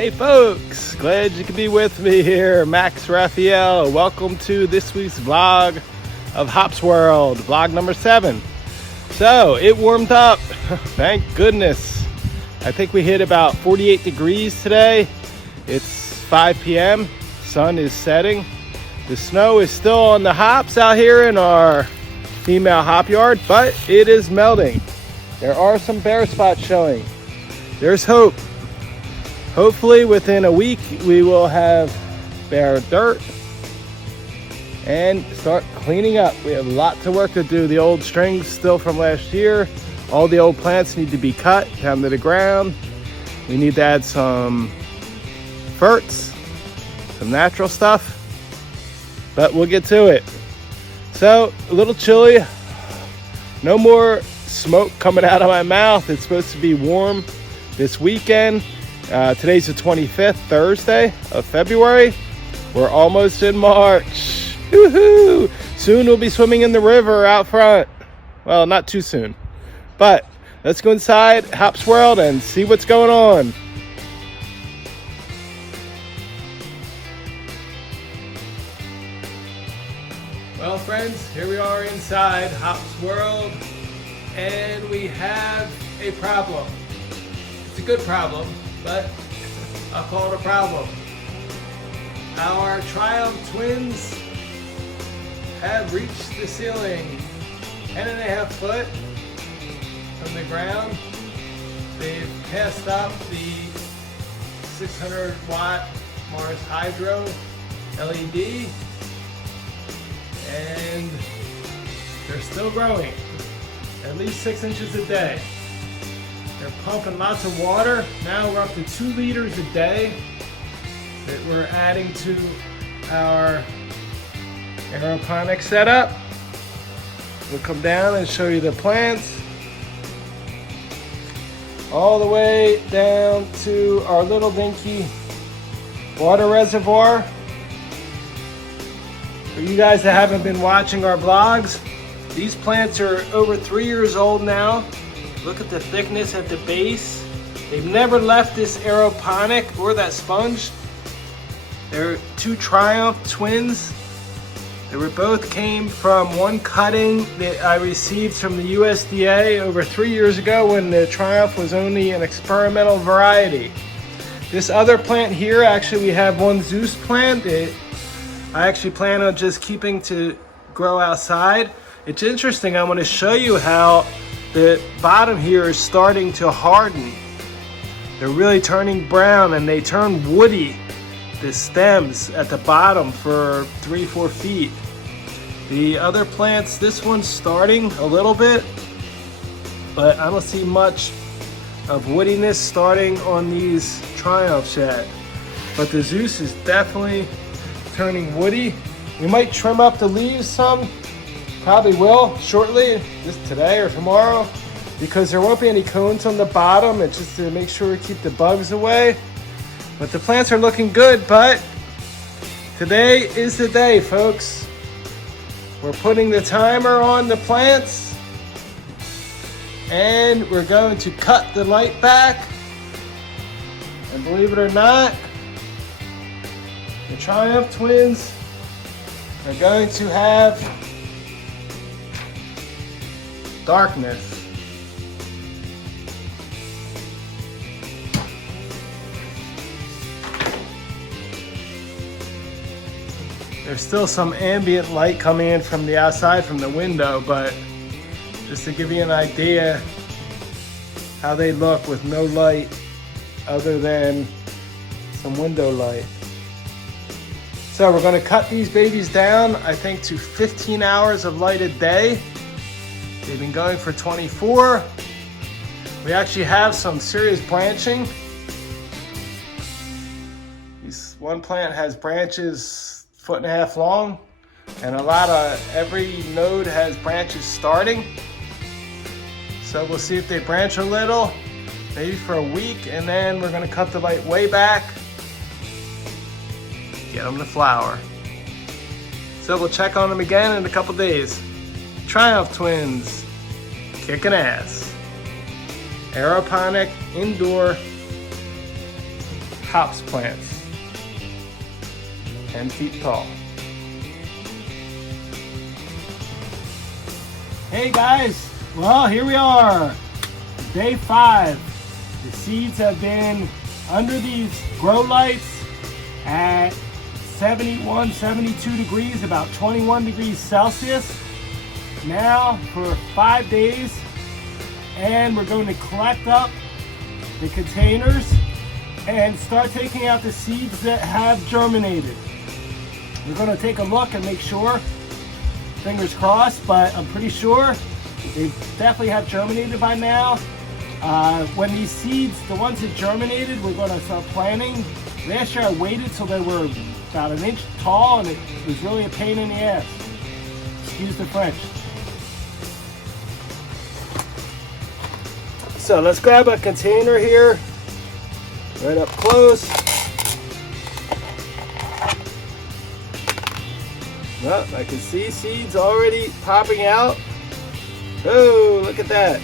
Hey folks, glad you could be with me here, Max Raphael. Welcome to this week's vlog of Hops World, vlog number 7. So it warmed up, thank goodness. I think we hit about 48 degrees today. It's 5 p.m., sun is setting. The snow is still on the hops out here in our female hop yard, but it is melting. There are some bare spots showing. There's hope. Hopefully within a week we will have bare dirt and start cleaning up. We have lots of work to do. The old strings still from last year. All the old plants need to be cut down to the ground. We need to add some ferts, some natural stuff, but we'll get to it. So a little chilly. No more smoke coming out of my mouth. It's supposed to be warm this weekend. Today's the 25th, Thursday of February. We're almost in March. Woohoo! Soon we'll be swimming in the river out front. Well, not too soon. But let's go inside Hops World and see what's going on. Well, friends, here we are inside Hops World, and we have a problem. It's a good problem, but I'll call it a problem. Our Triumph twins have reached the ceiling, 10.5 foot from the ground. They've passed up the 600 watt Mars Hydro LED, and they're still growing, at least 6 inches a day. They're pumping lots of water. Now we're up to 2 liters a day that we're adding to our aeroponic setup. We'll come down and show you the plants. All the way down to our little dinky water reservoir. For you guys that haven't been watching our vlogs, these plants are over 3 years old now. Look at the thickness at the base. They've never left this aeroponic or that sponge. They're 2 Triumph twins. They were both came from one cutting that I received from the USDA over 3 years ago when the Triumph was only an experimental variety. This other plant here, actually we have one Zeus plant. I actually plan on just keeping to grow outside. It's interesting, I want to show you how the bottom here is starting to harden. They're really turning brown and they turn woody, the stems at the bottom for 3-4 feet. The other plants, this one's starting a little bit, but I don't see much of woodiness starting on these Triumphs yet. But the Zeus is definitely turning woody. We might trim up the leaves some. Probably will shortly, just today or tomorrow, because there won't be any cones on the bottom. It's just to make sure we keep the bugs away. But the plants are looking good, but today is the day, folks. We're putting the timer on the plants and we're going to cut the light back. And believe it or not, the Triumph twins are going to have darkness. There's still some ambient light coming in from the outside from the window, but just to give you an idea how they look with no light other than some window light. So we're going to cut these babies down, I think, to 15 hours of light a day. They've been going for 24. We actually have some serious branching. This one plant has branches 1.5 feet long, and every node has branches starting. So we'll see if they branch a little, maybe for a week, and then we're going to cut the light way back, get them to flower. So we'll check on them again in a couple days. Triumph twins, kicking ass. Aeroponic, indoor hops plants. 10 feet tall. Hey guys, well here we are, day 5. The seeds have been under these grow lights at 71, 72 degrees, about 21 degrees Celsius now for 5 days, and we're going to collect up the containers and start taking out the seeds that have germinated. We're going to take a look and make sure, fingers crossed, but I'm pretty sure they definitely have germinated by now. When these seeds, the ones that germinated, we're going to start planting. Last year I waited till they were about an inch tall, and it was really a pain in the ass. Excuse the French. So let's grab a container here, right up close. Well, I can see seeds already popping out. Oh, look at that.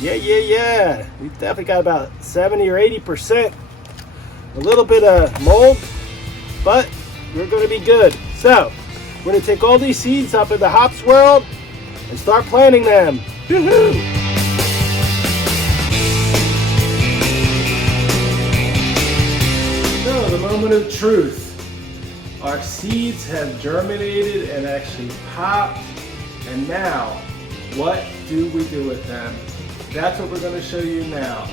Yeah. We've definitely got about 70 or 80%. A little bit of mold, but we're going to be good. So, we're going to take all these seeds up in the hops world and start planting them. Woohoo! So, the moment of truth. Our seeds have germinated and actually popped. And now, what do we do with them? That's what we're going to show you now.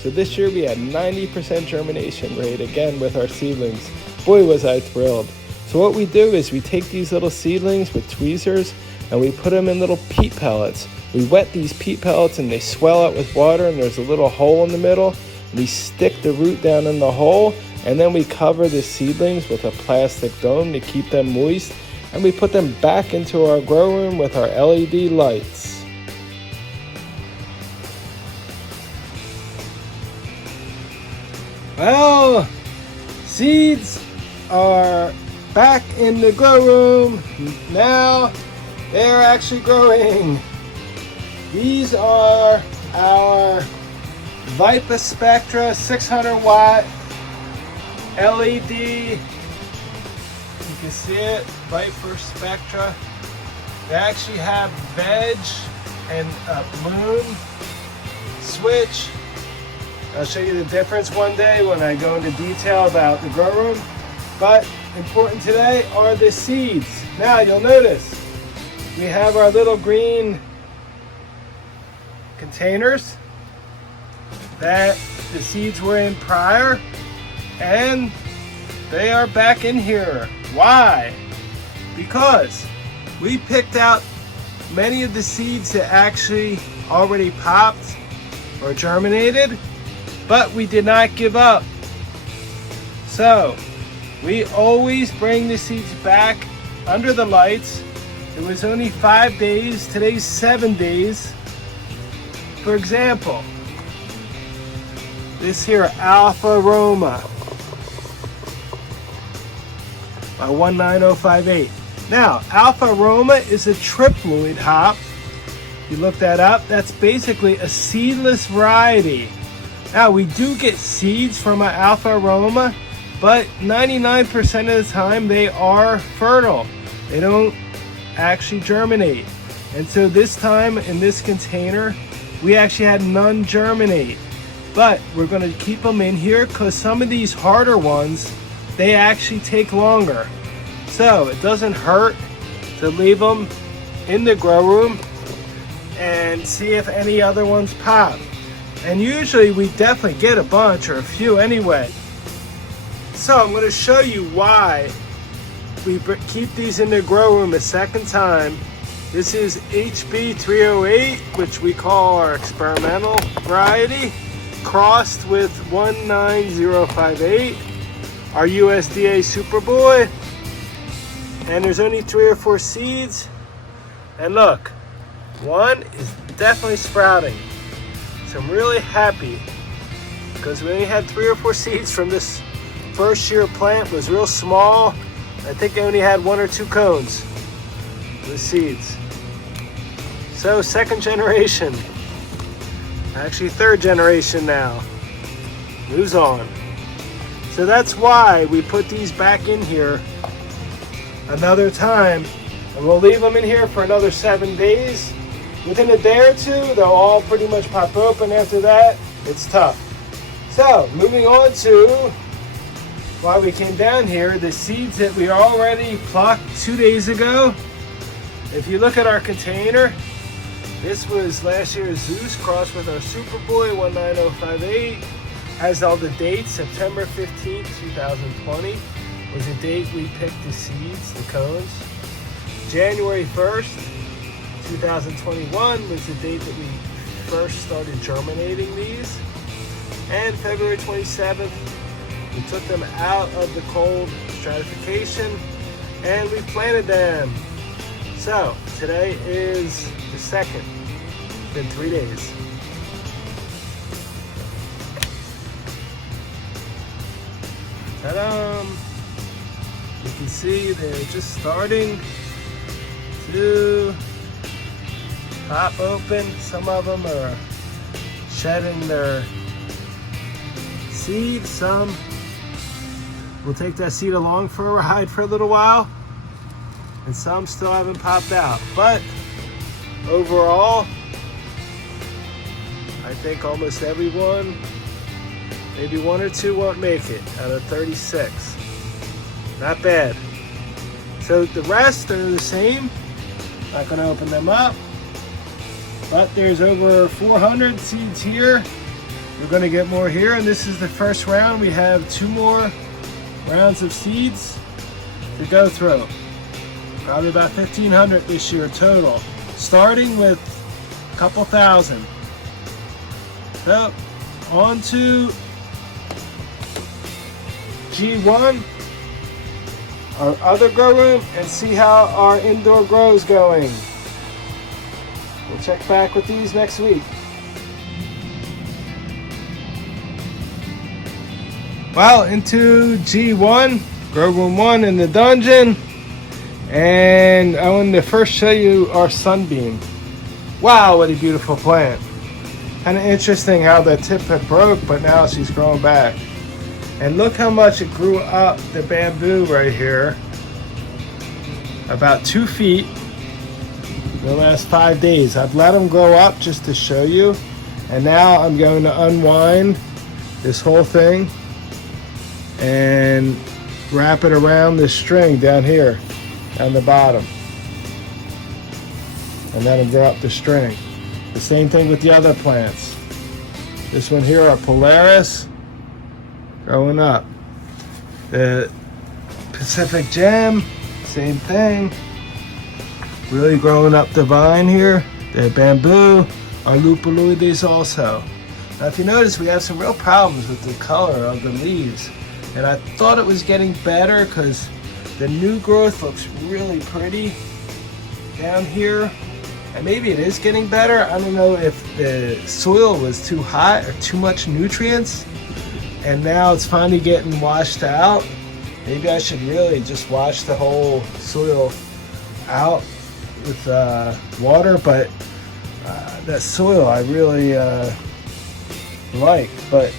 So this year we had 90% germination rate again with our seedlings. Boy, was I thrilled. So what we do is we take these little seedlings with tweezers and we put them in little peat pellets. We wet these peat pellets and they swell out with water, and there's a little hole in the middle. We stick the root down in the hole, and then we cover the seedlings with a plastic dome to keep them moist, and we put them back into our grow room with our LED lights. Well, seeds are back in the grow room. Now they're actually growing. These are our Vipa Spectra 600 watt LED. You can see it, Viper Spectra. They actually have veg and a bloom switch. I'll show you the difference one day when I go into detail about the grow room. But important today are the seeds. Now you'll notice we have our little green containers that the seeds were in prior, and they are back in here. Why? Because we picked out many of the seeds that actually already popped or germinated, but we did not give up. So we always bring the seeds back under the lights. It was only 5 days, today's 7 days. For example, this here Alpha Roma by 19058. Now, Alpha Roma is a triploid hop. If you look that up, that's basically a seedless variety. Now, we do get seeds from an Alpha Roma, but 99% of the time they are fertile. They don't actually germinate. And so this time in this container, we actually had none germinate. But we're going to keep them in here because some of these harder ones, they actually take longer. So it doesn't hurt to leave them in the grow room and see if any other ones pop. And usually we definitely get a bunch or a few anyway. So I'm going to show you why we keep these in the grow room a second time. This is HB 308, which we call our experimental variety, crossed with 19058, our USDA Superboy. And there's only 3 or 4 seeds. And look, one is definitely sprouting. So I'm really happy because we only had 3 or 4 seeds from this first year plant. It was real small. I think I only had 1 or 2 cones with seeds. So second generation, actually third generation now. moves on. So that's why we put these back in here another time, and we'll leave them in here for another 7 days. Within a day or two, they'll all pretty much pop open. After that, it's tough. So moving on to why we came down here, the seeds that we already plucked 2 days ago. If you look at our container, this was last year's Zeus crossed with our Superboy 19058. Has all the dates. September 15th, 2020 was the date we picked the seeds, the cones. January 1st, 2021 was the date that we first started germinating these. And February 27th, we took them out of the cold stratification and we planted them. So today is the 2nd. It's been 3 days. Ta-da! You can see they're just starting to pop open. Some of them are shedding their seed. Some will take that seed along for a ride for a little while. And some still haven't popped out. But overall, I think almost everyone, maybe 1 or 2 won't make it out of 36. Not bad. So the rest are the same. Not gonna open them up. But there's over 400 seeds here. We're gonna get more here, and this is the first round. We have 2 more rounds of seeds to go through. Probably about 1,500 this year total, starting with a couple thousand. So on to G1, our other grow room, and see how our indoor grow is going. We'll check back with these next week. Well, into G1, grow room 1 in the dungeon. And I wanted to first show you our sunbeam. Wow, what a beautiful plant. Kind of interesting how the tip had broke, but now she's growing back. And look how much it grew up the bamboo right here. About 2 feet in the last 5 days. I've let them grow up just to show you. And now I'm going to unwind this whole thing and wrap it around this string down here on the bottom, and then grow up the string. The same thing with the other plants. This one here, our Polaris, growing up. The Pacific Gem, same thing, really growing up the vine here. The bamboo, our Lupulioides also. Now if you notice, we have some real problems with the color of the leaves, and I thought it was getting better because the new growth looks really pretty down here, and maybe it is getting better. I don't know if the soil was too hot or too much nutrients, and now it's finally getting washed out. Maybe I should really just wash the whole soil out with water, but that soil I really like. But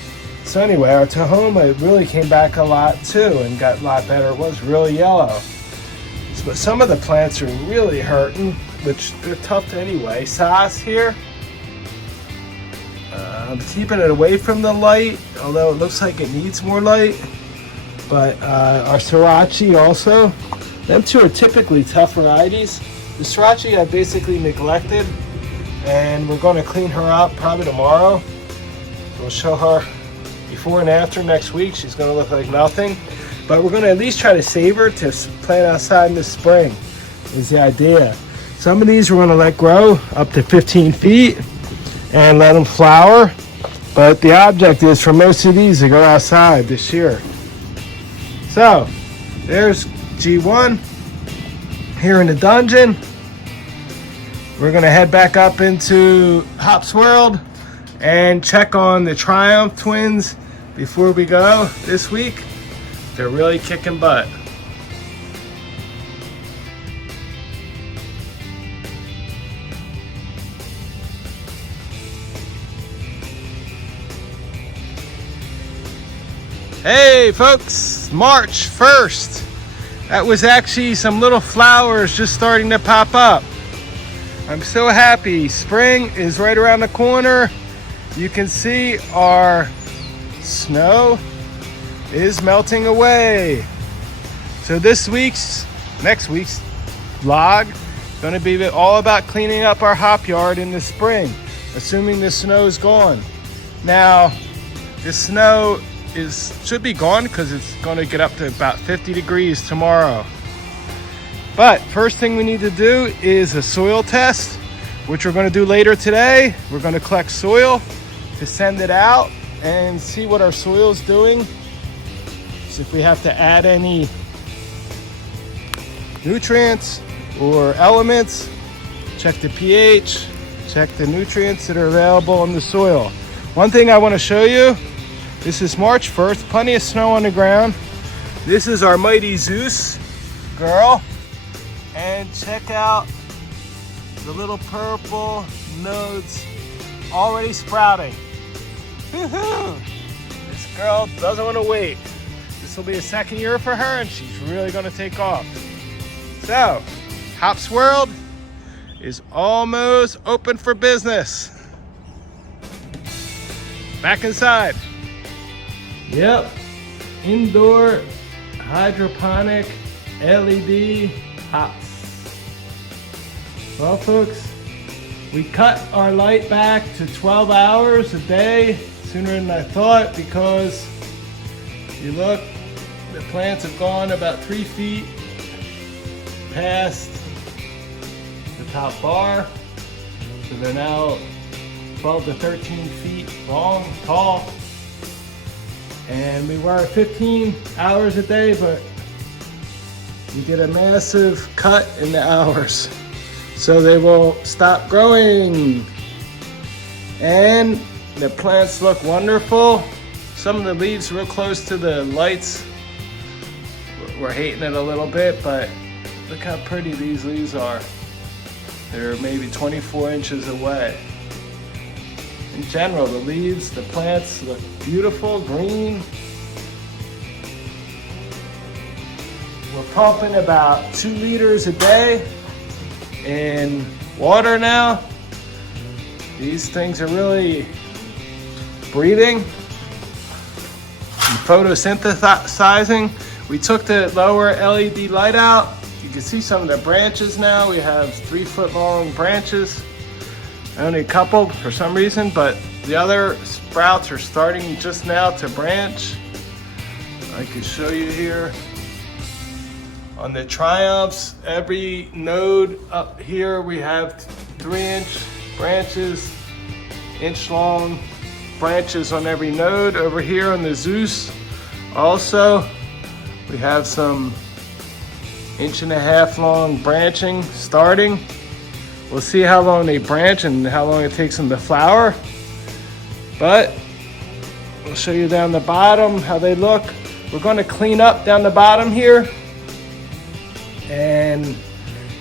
so anyway, our Tahoma really came back a lot too and got a lot better. It was really yellow. But some of the plants are really hurting, which they're tough anyway. Sauce here. I'm keeping it away from the light, although it looks like it needs more light. But our Sriracha also. Them 2 are typically tough varieties. The Sriracha I basically neglected, and we're going to clean her up probably tomorrow. We'll show her before and after next week. She's going to look like nothing, but we're going to at least try to save her to plant outside in the spring is the idea. Some of these we're going to let grow up to 15 feet and let them flower, but the object is for most of these to go outside this year. So there's G1 here in the dungeon. We're going to head back up into Hops World and check on the Triumph twins before we go this week. They're really kicking butt. Hey folks, March 1st. That was actually some little flowers just starting to pop up. I'm so happy. Spring is right around the corner. You can see our snow is melting away. So next week's vlog is going to be all about cleaning up our hop yard in the spring, assuming the snow is gone. Now, the snow should be gone because it's going to get up to about 50 degrees tomorrow. But first thing we need to do is a soil test, which we're going to do later today. We're going to collect soil to send it out and see what our soil is doing. So if we have to add any nutrients or elements, check the pH, check the nutrients that are available in the soil. One thing I want to show you, this is March 1st, plenty of snow on the ground. This is our mighty Zeus girl. And check out the little purple nodes already sprouting. Woohoo! This girl doesn't want to wait. This will be a second year for her and she's really going to take off. So, Hops World is almost open for business. Back inside. Yep, indoor hydroponic LED hops. Well folks, we cut our light back to 12 hours a day sooner than I thought, because you look, the plants have gone about 3 feet past the top bar, so they're now 12 to 13 feet long, tall. And we were 15 hours a day, but we did a massive cut in the hours. So they will stop growing. And the plants look wonderful. Some of the leaves real close to the lights. We're hating it a little bit, but look how pretty these leaves are. They're maybe 24 inches away. In general, the leaves, the plants look beautiful, green. We're pumping about 2 liters a day in water now. These things are really breathing and photosynthesizing. We took the lower LED light out. You can see some of the branches now. We have 3-foot long branches. Only a couple for some reason, but the other sprouts are starting just now to branch. I can show you here. On the Triumphs, every node up here, we have 3-inch branches, inch-long branches on every node. Over here on the Zeus, also, we have some 1.5-inch long branching starting. We'll see how long they branch and how long it takes them to flower. But we'll show you down the bottom how they look. We're going to clean up down the bottom here. And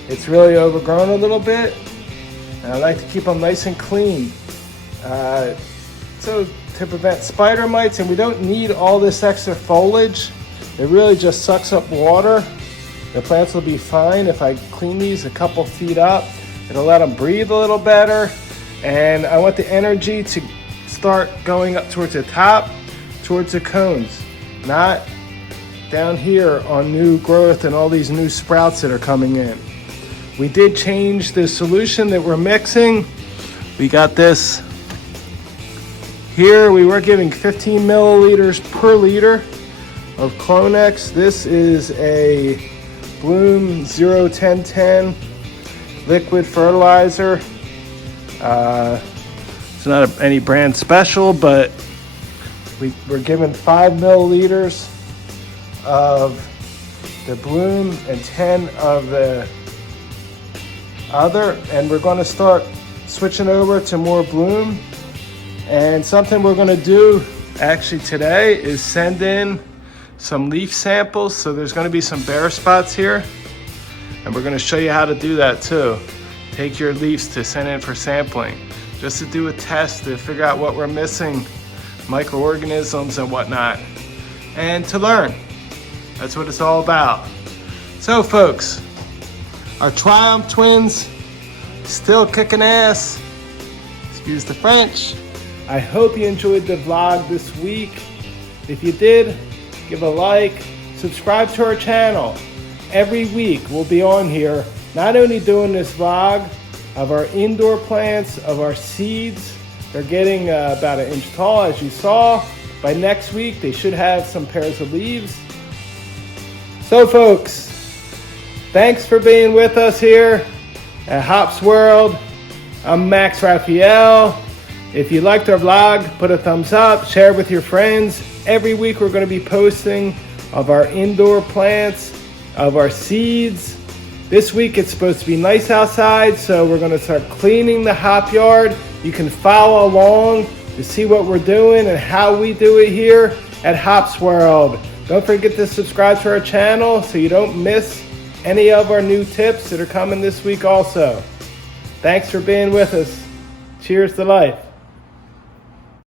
it's really overgrown a little bit. And I like to keep them nice and clean. So to prevent spider mites, and we don't need all this extra foliage. It really just sucks up water. The plants will be fine if I clean these a couple feet up. It'll let them breathe a little better. And I want the energy to start going up towards the top, towards the cones, not down here on new growth and all these new sprouts that are coming in. We did change the solution that we're mixing. We got this here. We were giving 15 milliliters per liter of Clonex. This is a Bloom 0-10-10 liquid fertilizer. It's not any brand special, but we're given 5 milliliters of the Bloom and 10 of the other, and we're going to start switching over to more Bloom. And something we're going to do actually today is send in some leaf samples. So there's going to be some bare spots here, and we're going to show you how to do that too. Take your leaves to send in for sampling, just to do a test to figure out what we're missing, microorganisms and whatnot. and to learn. That's what it's all about. So folks, our Triumph twins still kicking ass. Excuse the French. I hope you enjoyed the vlog this week. If you did, give a like, subscribe to our channel. Every week we'll be on here, not only doing this vlog of our indoor plants, of our seeds. They're getting about 1 inch tall, as you saw. By next week, they should have some pairs of leaves. So folks, thanks for being with us here at Hops World. I'm Max Raphael. If you liked our vlog, put a thumbs up, share it with your friends. Every week we're going to be posting of our indoor plants, of our seeds. This week it's supposed to be nice outside, so we're going to start cleaning the hop yard. You can follow along to see what we're doing and how we do it here at Hops World. Don't forget to subscribe to our channel so you don't miss any of our new tips that are coming this week also. Thanks for being with us. Cheers to life.